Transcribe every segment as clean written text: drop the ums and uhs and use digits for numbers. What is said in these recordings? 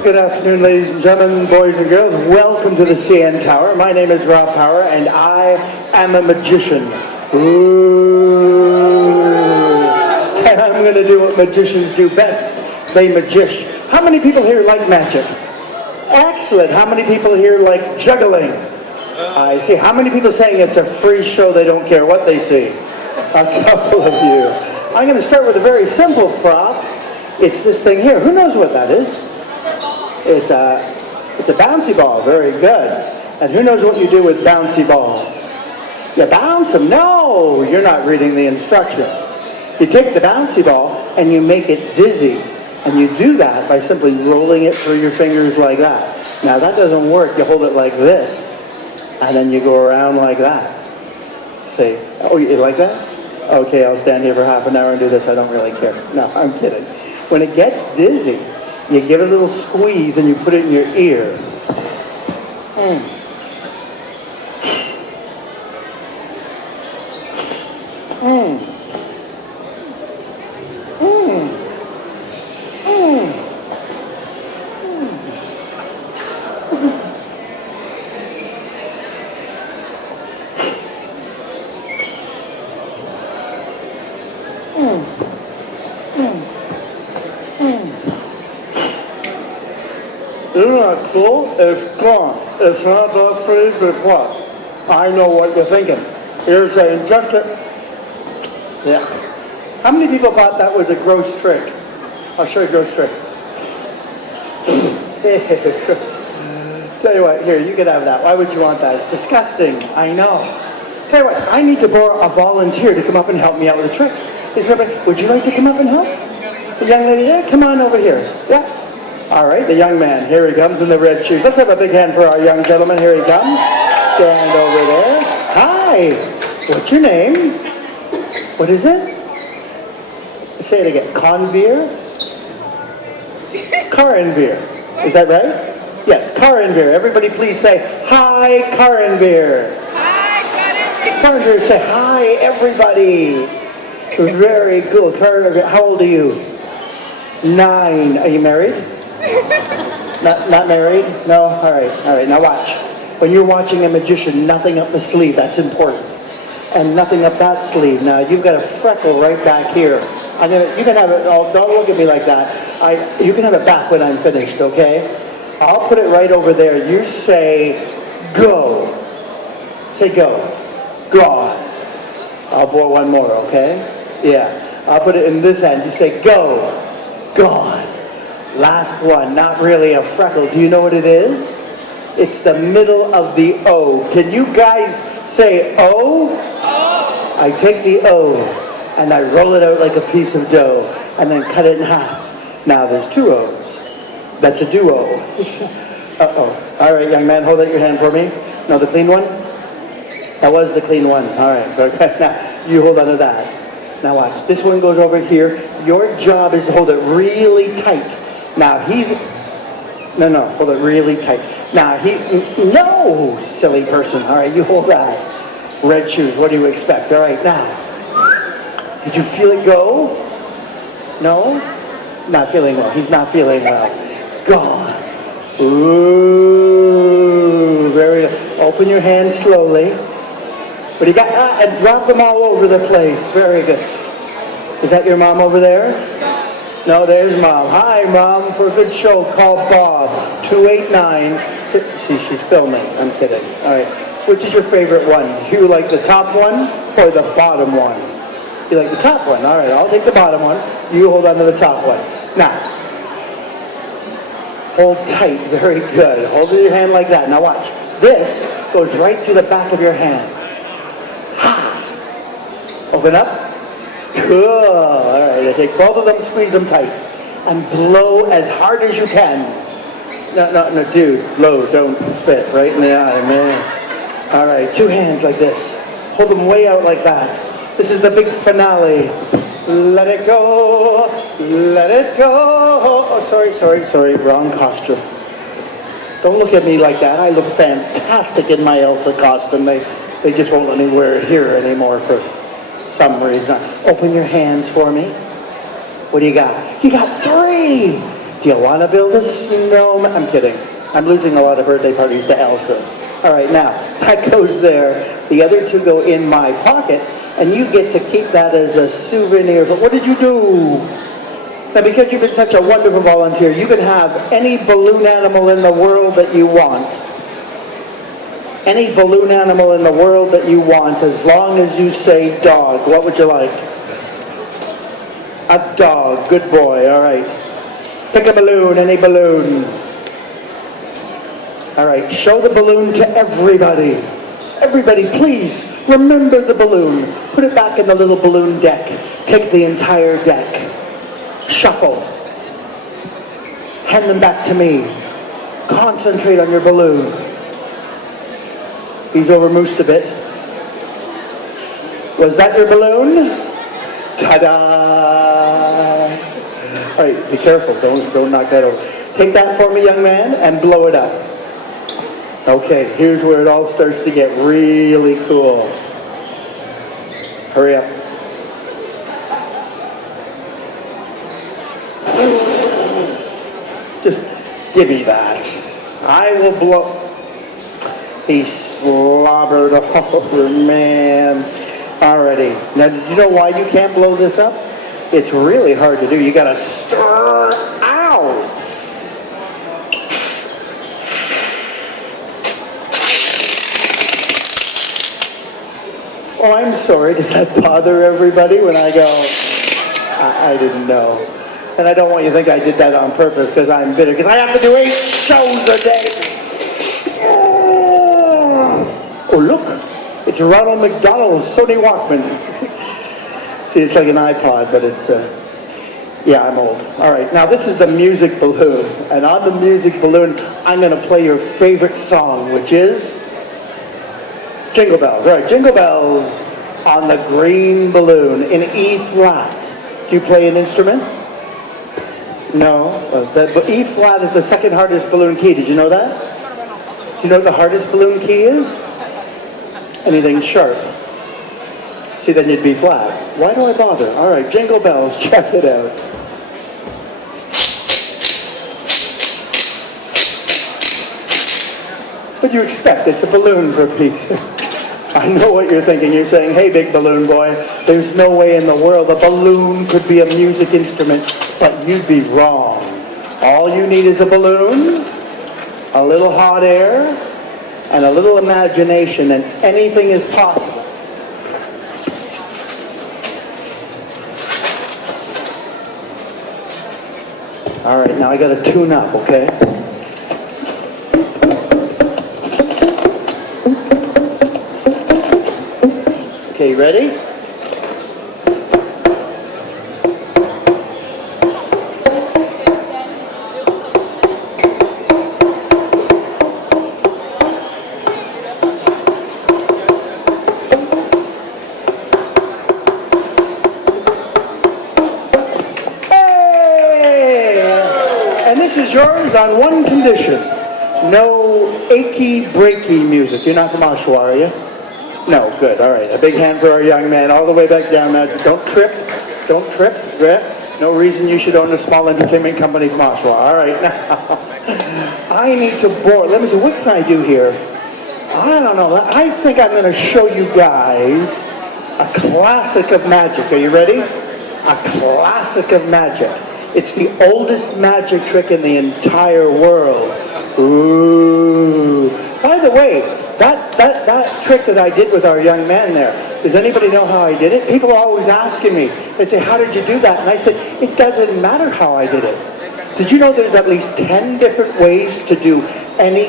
Well, good afternoon, ladies and gentlemen, boys and girls. Welcome to the CN Tower. My name is Rob Power, and I am a magician. Ooh. And I'm going to do what magicians do best. They magish. How many people here like magic? Excellent. How many people here like juggling? I see. How many people saying it's a free show, they don't care what they see? A couple of you. I'm going to start with a very simple prop. It's this thing here. Who knows what that is? It's a bouncy ball. Very good. And who knows what you do with bouncy balls? You bounce them. No, you're not reading the instructions. You take the bouncy ball and you make it dizzy. And you do that by simply rolling it through your fingers like that. Now that doesn't work. You hold it like this. And then you go around like that. See? Oh, you like that? Okay, I'll stand here for half an hour and do this. I don't really care. No, I'm kidding. When it gets dizzy, you give it a little squeeze and you put it in your ear. Isn't that cool? It's gone. It's not that free, but what? I know what you're thinking. You're saying just a... Yeah. How many people thought that was a gross trick? I'll show you a gross trick. Tell you what, here, you can have that. Why would you want that? It's disgusting. I know. Tell you what, I need to borrow a volunteer to come up and help me out with a trick. Would you like to come up and help? The young lady there? Come on over here. Yeah. All right, the young man. Here he comes in the red shoes. Let's have a big hand for our young gentleman. Here he comes. Stand over there. Hi. What's your name? What is it? Say it again. Conveer? Caranveer. Is that right? Yes, Caranveer. Everybody please say, hi, Caranveer. Hi, Caranveer. Caranveer, say hi, everybody. Very cool. Caranveer, how old are you? 9. Are you married? Not married? No? All right. Now watch. When you're watching a magician, nothing up the sleeve. That's important. And nothing up that sleeve. Now, you've got a freckle right back here. You can have it. Oh, don't look at me like that. You can have it back when I'm finished, okay? I'll put it right over there. You say, go. Say go. God. I'll bore one more, okay? Yeah. I'll put it in this hand. You say, go. God. Last one, not really a freckle. Do you know what it is? It's the middle of the O. Can you guys say O? O. I take the O and I roll it out like a piece of dough and then cut it in half. Now there's 2 O's. That's a duo. Uh-oh. All right, young man, hold out your hand for me. No, the clean one? That was the clean one. All right, okay. Now, you hold on to that. Now watch. This one goes over here. Your job is to hold it really tight. Now no, hold it really tight. Now no, silly person. All right, you hold that. Red shoes, what do you expect? All right, now, did you feel it go? No? Not feeling well. He's not feeling well. Gone. Ooh, very good. Open your hands slowly. What do you got? And drop them all over the place. Very good. Is that your mom over there? No, there's Mom. Hi, Mom, for a good show called Bob. 289. She's filming. I'm kidding. All right. Which is your favorite one? Do you like the top one or the bottom one? You like the top one? All right, I'll take the bottom one. You hold on to the top one. Now, hold tight. Very good. Hold it in your hand like that. Now watch. This goes right through the back of your hand. Ha! Open up. Cool. All right, I take both of them, squeeze them tight, and blow as hard as you can. No, dude, blow, don't spit right in the eye, man. All right, 2 hands like this. Hold them way out like that. This is the big finale. Let it go, let it go. Oh, sorry, wrong costume. Don't look at me like that. I look fantastic in my Elsa costume. They just won't let me wear it here anymore for some reason. Open your hands for me. What do you got? You got 3. Do you want to build a snowman? I'm kidding. I'm losing a lot of birthday parties to Elsa. All right, now, that goes there. The other two go in my pocket, and you get to keep that as a souvenir. But what did you do? Now, because you've been such a wonderful volunteer, you can have any balloon animal in the world that you want. Any balloon animal in the world that you want, as long as you say dog. What would you like? A dog. Good boy. All right. Pick a balloon, any balloon. All right, show the balloon to everybody. Everybody, please, remember the balloon. Put it back in the little balloon deck. Take the entire deck. Shuffle. Hand them back to me. Concentrate on your balloon. He's overmoosed a bit. Was that your balloon? Ta-da! All right, be careful. Don't knock that over. Take that for me, young man, and blow it up. Okay, here's where it all starts to get really cool. Hurry up. Just give me that. I will blow. He slobbered all over, man. Alrighty. Now, did you know why you can't blow this up? It's really hard to do. You gotta stir. Ow! Oh, I'm sorry. Does that bother everybody when I go, I didn't know. And I don't want you to think I did that on purpose because I'm bitter, because I have to do 8 shows a day. Oh, look. It's Ronald McDonald's Sony Walkman. See, it's like an iPod, but it's, yeah, I'm old. All right, now this is the music balloon. And on the music balloon, I'm going to play your favorite song, which is Jingle Bells. All right, Jingle Bells on the green balloon in E flat. Do you play an instrument? No. The E flat is the second hardest balloon key. Did you know that? Do you know what the hardest balloon key is? Anything sharp. See, then you'd be flat. Why do I bother? All right, Jingle Bells, check it out. What do you expect? It's a balloon for a piece. I know what you're thinking. You're saying, hey, big balloon boy, there's no way in the world a balloon could be a music instrument, but you'd be wrong. All you need is a balloon, a little hot air, and a little imagination, and anything is possible. All right, now I got to tune up, okay? Okay, ready? Yours on one condition. No achy, breaky music. You're not from Oshawa, are you? No, good. All right. A big hand for our young man. All the way back down now. Don't trip. Don't trip. No reason you should own a small entertainment company from Oshawa. All right. Now, I need to board. Let me see. What can I do here? I don't know. I think I'm going to show you guys a classic of magic. Are you ready? A classic of magic. It's the oldest magic trick in the entire world. Ooh. By the way, that trick that I did with our young man there, does anybody know how I did it? People are always asking me. They say, how did you do that? And I said, it doesn't matter how I did it. Did you know there's at least 10 different ways to do any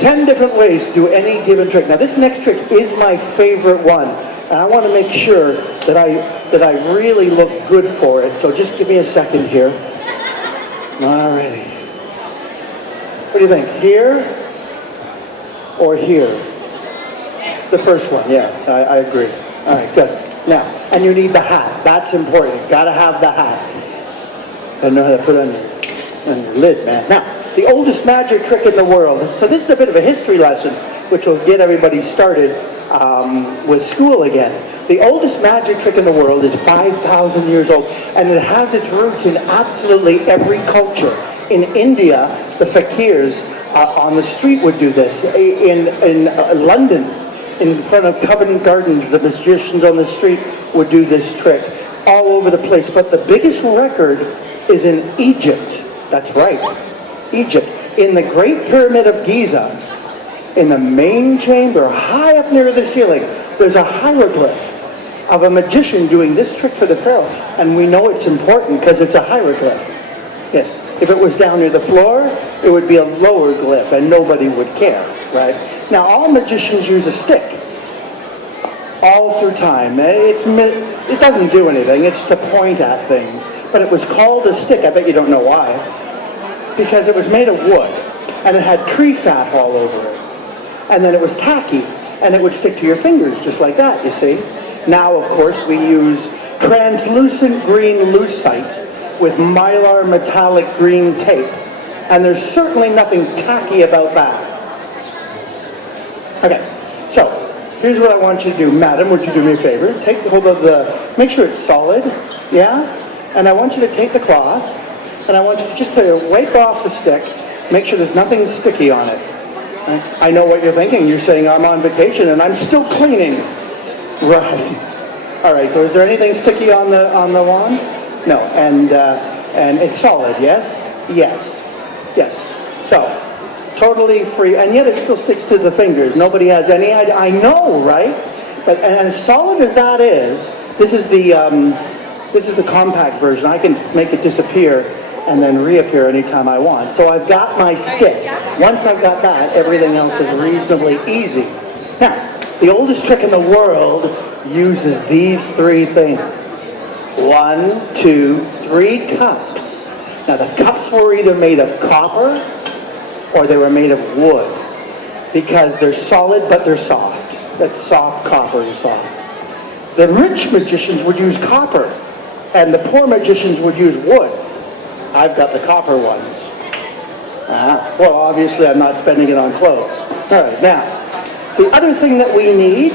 10 different ways to do any given trick. Now this next trick is my favorite one. And I want to make sure that I really look good for it. So just give me a second here. Alrighty. What do you think? Here or here? The first one, yeah, I agree. All right, good. Now, and you need the hat. That's important. Got to have the hat. Gotta know how to put it on your lid, man. Now, the oldest magic trick in the world. So this is a bit of a history lesson, which will get everybody started with school again. The oldest magic trick in the world is 5,000 years old, and it has its roots in absolutely every culture. In India, the fakirs on the street would do this. In London, in front of Covent Gardens, the magicians on the street would do this trick all over the place. But the biggest record is in Egypt. That's right, Egypt. In the Great Pyramid of Giza, in the main chamber, high up near the ceiling, there's a hieroglyph of a magician doing this trick for the pharaoh. And we know it's important because it's a hieroglyph. Yes. If it was down near the floor, it would be a lower glyph and nobody would care, right? Now, all magicians use a stick all through time. It doesn't do anything. It's to point at things. But it was called a stick. I bet you don't know why. Because it was made of wood and it had tree sap all over it. And then it was tacky and it would stick to your fingers just like that, you see. Now, of course, we use translucent green lucite with mylar metallic green tape. And there's certainly nothing tacky about that. Okay, so here's what I want you to do. Madam, would you do me a favor? Take hold of make sure it's solid, yeah? And I want you to take the cloth, and I want you to just wipe off the stick, make sure there's nothing sticky on it. I know what you're thinking. You're saying I'm on vacation and I'm still cleaning. Right. All right, so is there anything sticky on the wand? No, and it's solid, yes? Yes. Yes. So, totally free, and yet it still sticks to the fingers. Nobody has any idea. I know, right? But and as solid as that is, this is the compact version. I can make it disappear and then reappear anytime I want. So I've got my stick. Once I've got that, everything else is reasonably easy. Now, the oldest trick in the world uses these three things. 1, 2, 3 cups. Now the cups were either made of copper or they were made of wood because they're solid but they're soft. That soft copper is soft. The rich magicians would use copper and the poor magicians would use wood. I've got the copper ones. Well, obviously I'm not spending it on clothes. All right, now, the other thing that we need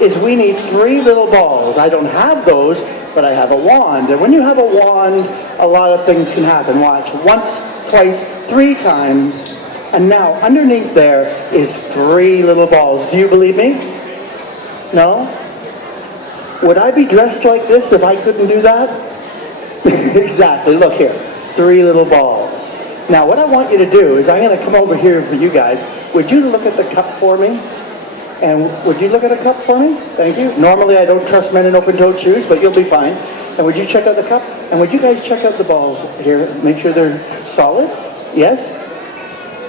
is we need 3 little balls. I don't have those, but I have a wand. And when you have a wand, a lot of things can happen. Watch. Once, twice, 3 times. And now, underneath there is 3 little balls. Do you believe me? No? Would I be dressed like this if I couldn't do that? Exactly. Look here. 3 little balls. Now, what I want you to do is I'm going to come over here for you guys. Would you look at the cup for me? And would you look at a cup for me? Thank you. Normally I don't trust men in open-toed shoes, but you'll be fine. And would you check out the cup? And would you guys check out the balls here? Make sure they're solid? Yes?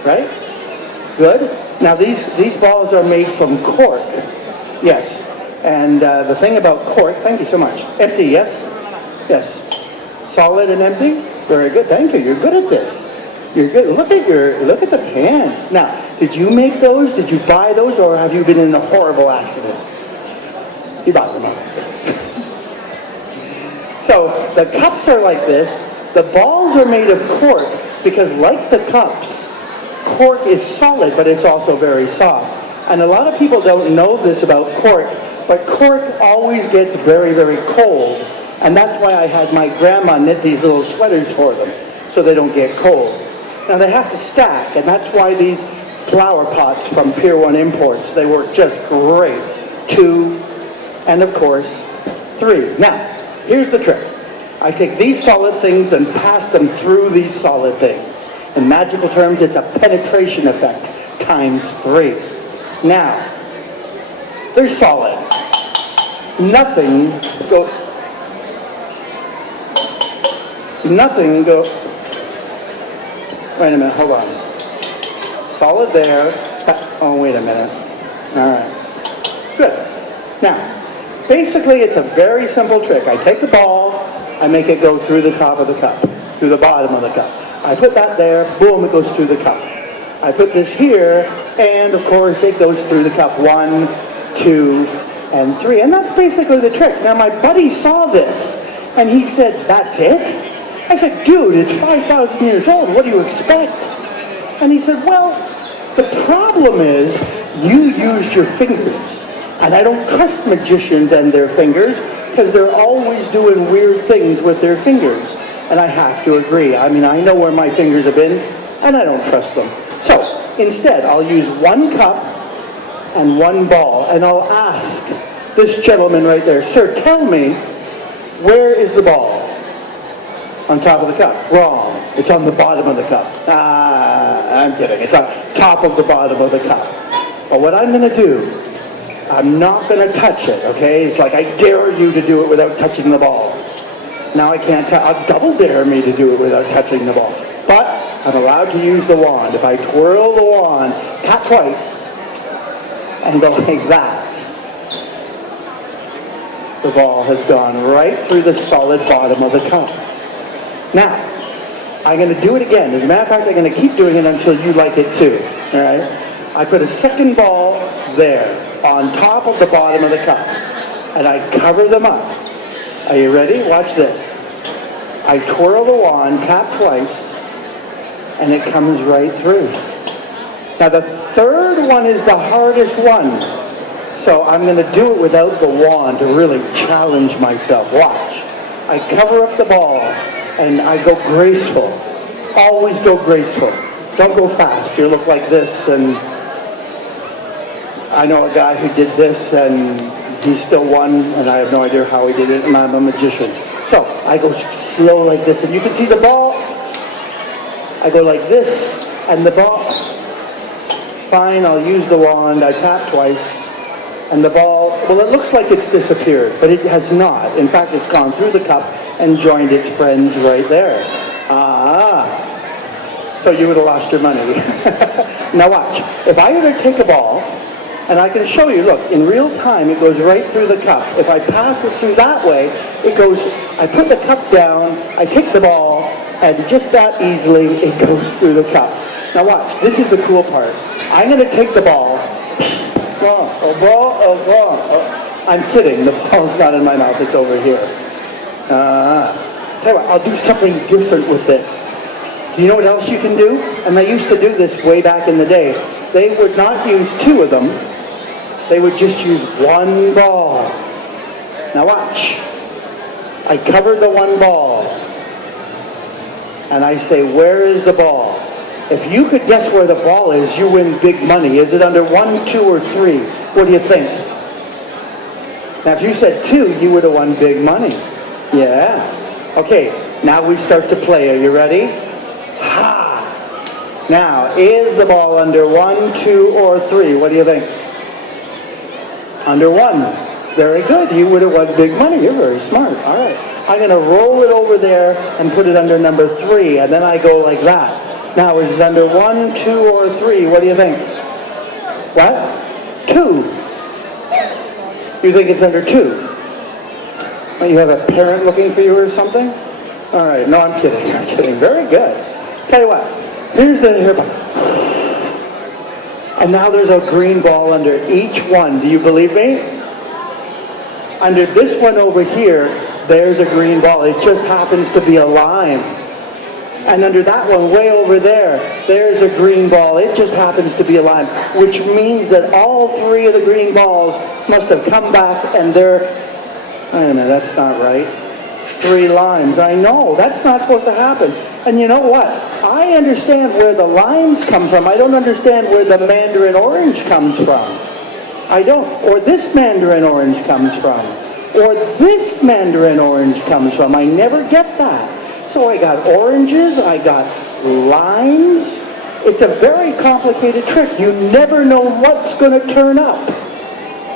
Right? Good. Now these balls are made from cork. Yes. And the thing about cork, thank you so much. Empty, yes? Yes. Solid and empty? Very good. Thank you. You're good at this. You're good. Look at the pants. Now, did you make those? Did you buy those, or have you been in a horrible accident? You bought them. So the cups are like this. The balls are made of cork because, like the cups, cork is solid, but it's also very soft. And a lot of people don't know this about cork, but cork always gets very, very cold. And that's why I had my grandma knit these little sweaters for them, so they don't get cold. Now they have to stack, and that's why these flower pots from Pier 1 Imports, they work just great. 2, and of course, 3. Now, here's the trick. I take these solid things and pass them through these solid things. In magical terms, it's a penetration effect times 3. Now, they're solid. Nothing goes. Wait a minute, hold on. Solid there. Oh, wait a minute. All right. Good. Now, basically it's a very simple trick. I take the ball, I make it go through the top of the cup, through the bottom of the cup. I put that there, boom, it goes through the cup. I put this here, and of course it goes through the cup. 1, 2, and 3. And that's basically the trick. Now my buddy saw this, and he said, "That's it?" I said, "Dude, it's 5,000 years old. What do you expect?" And he said, "Well, the problem is you used your fingers. And I don't trust magicians and their fingers because they're always doing weird things with their fingers. And I have to agree. I mean, I know where my fingers have been, and I don't trust them. So instead, I'll use one cup and one ball, and I'll ask this gentleman right there, sir, tell me, where is the ball? On top of the cup. Wrong. It's on the bottom of the cup. I'm kidding. It's on top of the bottom of the cup. But what I'm going to do, I'm not going to touch it, okay? It's like I dare you to do it without touching the ball. Now I can't I'll double dare me to do it without touching the ball. But I'm allowed to use the wand. If I twirl the wand, tap twice, and go like that, the ball has gone right through the solid bottom of the cup. Now, I'm going to do it again. As a matter of fact, I'm going to keep doing it until you like it too. All right? I put a second ball there on top of the bottom of the cup, and I cover them up. Are you ready? Watch this. I twirl the wand, tap twice, and it comes right through. Now the third one is the hardest one. So I'm going to do it without the wand to really challenge myself. Watch. I cover up the ball, and I go graceful. Always go graceful. Don't go fast. You look like this, and I know a guy who did this, and he still won, and I have no idea how he did it, and I'm a magician. So I go slow like this, and you can see the ball. I go like this, and the ball. Fine, I'll use the wand. I tap twice, and the ball, well, it looks like it's disappeared, but it has not. In fact, it's gone through the cup and joined its friends right there. So you would have lost your money. Now watch. If I were to take a ball, and I can show you, look, in real time, it goes right through the cup. If I pass it through that way, it goes, I put the cup down, I take the ball, and just that easily, it goes through the cup. Now watch. This is the cool part. I'm going to take the ball. I'm kidding. The ball's not in my mouth. It's over here. Tell you what, I'll do something different with this. Do you know what else you can do? And they used to do this way back in the day. They would not use two of them. They would just use one ball. Now watch. I covered the one ball. And I say, where is the ball? If you could guess where the ball is, you win big money. Is it under 1, 2, or 3? What do you think? Now, if you said 2, you would have won big money. Yeah. Okay, now we start to play. Are you ready? Ha! Now, is the ball under 1, 2, or 3? What do you think? Under 1. Very good. You would have won big money. You're very smart. All right. I'm going to roll it over there and put it under number 3, and then I go like that. Now, is it under 1, 2, or 3? What do you think? What? 2. You think it's under 2? Well, you have a parent looking for you or something? All right. No, I'm kidding. I'm kidding. Very good. Tell you what. Here's the here. And now there's a green ball under each one. Do you believe me? Under this one over here, there's a green ball. It just happens to be a lime. And under that one way over there, there's a green ball. It just happens to be a lime, which means that all 3 of the green balls must have come back and they're, I don't know, that's not right. 3 limes. I know, that's not supposed to happen. And you know what? I understand where the limes come from. I don't understand where the mandarin orange comes from. I don't. Or this mandarin orange comes from. Or this mandarin orange comes from. I never get that. So I got oranges, I got limes. It's a very complicated trick. You never know what's going to turn up.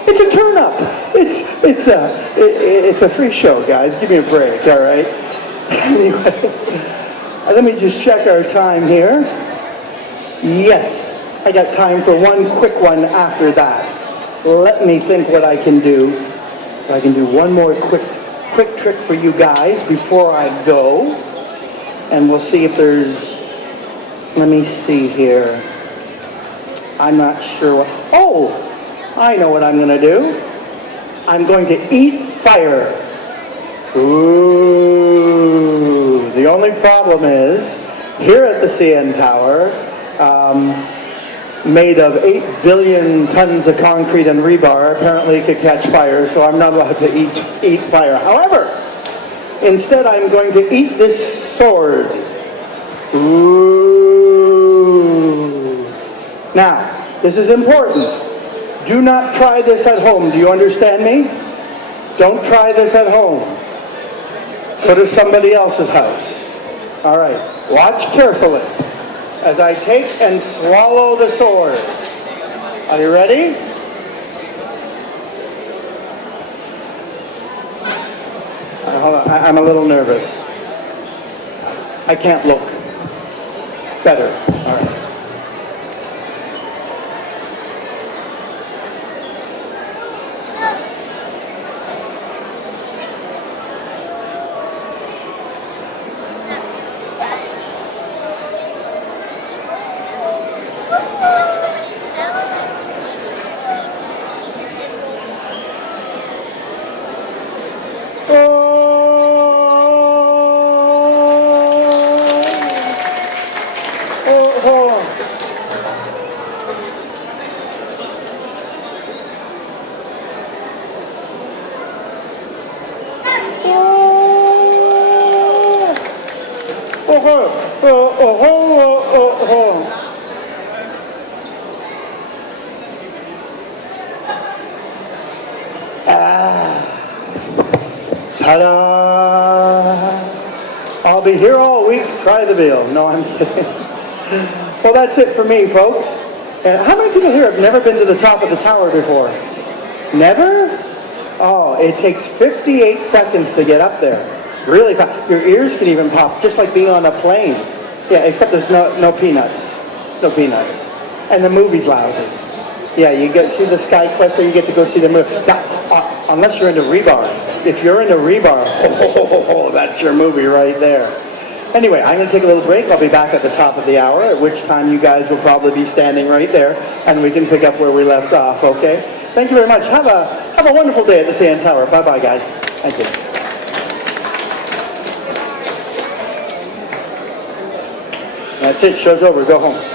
It's a turn up. It's a free show, guys. Give me a break, all right? Anyway, let me just check our time here. Yes, I got time for one quick one after that. Let me think what I can do. I can do one more quick trick for you guys before I go. And we'll see if there's, let me see here. I'm not sure what, oh, I know what I'm going to do. I'm going to eat fire. Ooh, the only problem is, here at the CN Tower, made of 8 billion tons of concrete and rebar apparently could catch fire, so I'm not allowed to eat fire. However, instead I'm going to eat this sword. Ooh. Now, this is important. Do not try this at home. Do you understand me? Don't try this at home. Go to somebody else's house. All right. Watch carefully as I take and swallow the sword. Are you ready? Hold on. I'm a little nervous. I can't look. Better. All right. Ta-da! I'll be here all week. Try the bill. No, I'm kidding. Well, that's it for me, folks. And how many people here have never been to the top of the tower before? Never? Oh, it takes 58 seconds to get up there. Really fast. Your ears can even pop, just like being on a plane. Yeah, except there's no peanuts. No peanuts. And the movie's lousy. Yeah, you get to see the Sky Quest, or you get to go see the movie. Now, unless you're into rebar. If you're into rebar, that's your movie right there. Anyway, I'm going to take a little break. I'll be back at the top of the hour, at which time you guys will probably be standing right there, and we can pick up where we left off, okay? Thank you very much. Have a wonderful day at the CN Tower. Bye-bye, guys. Thank you. That's it. Show's over. Go home.